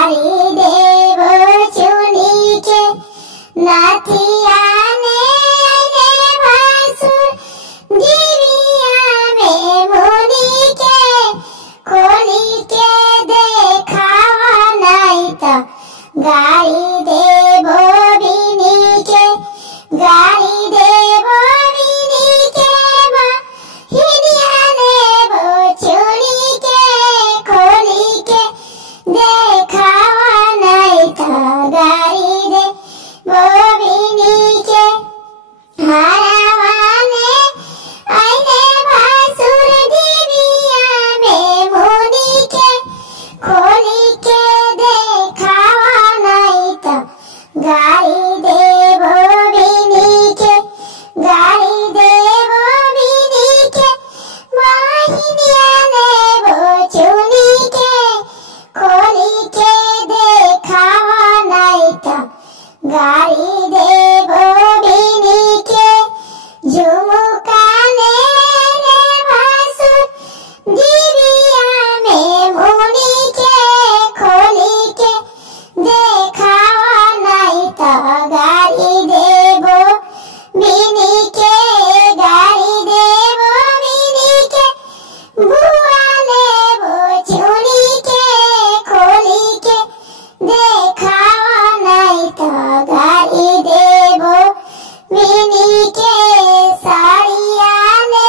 गाड़ी देव चुनी के नाथिया ने भासुर दिविया में मुनि के खोली के देखावा नहीं तो गाड़ी देव बिनी के गाड़ी देव बिनी के हिनिया ने चुनी के खोली के देखावा नहीं तो गाड़ी देव बिनी के हरावाने आईने भासुर दिविया में मुनि के खोली के देखावा नहीं तो गाड़ी देव बिनी के गाड़ी देव बिनी के वाहिनिया ने चुनी के खोली के देखावा नहीं तो गाड़ी देव बिनी के झुमुका ने भासुर दिविया में मुनि के खोली के देखावा नहीं तो गाड़ी देव बिनी के गाड़ी देव बिनी के बुआ ने चुनी के खोली के देखावा नहीं तो गाड़ी देव बिनी के साड़िया ने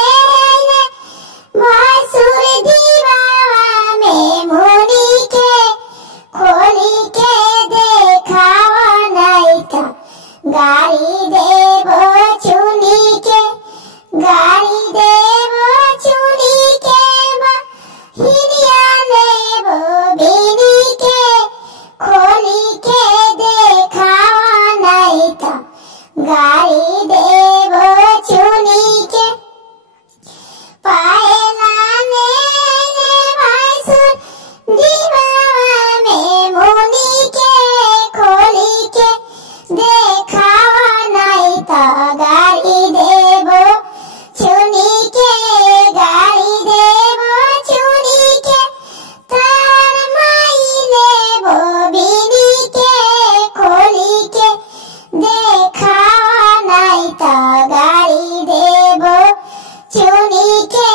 भासुर दिवावा में मुनि के खोली के देखावा नहीं तो गाड़ी देव चुनी के गाड़ी देव चुनी के हिनिया देव बिनी के खोली के देखावा नहीं तो गाड़ी देव चुनी के पायला ने भासुर दिवावा में मुनि के खोली के देखावा नहीं तो गाड़ी देव चुनी के गाड़ी देव चुनी के तार माई ने बिनी के खोली के देखावा नहीं तो गाड़ी देव चुनी के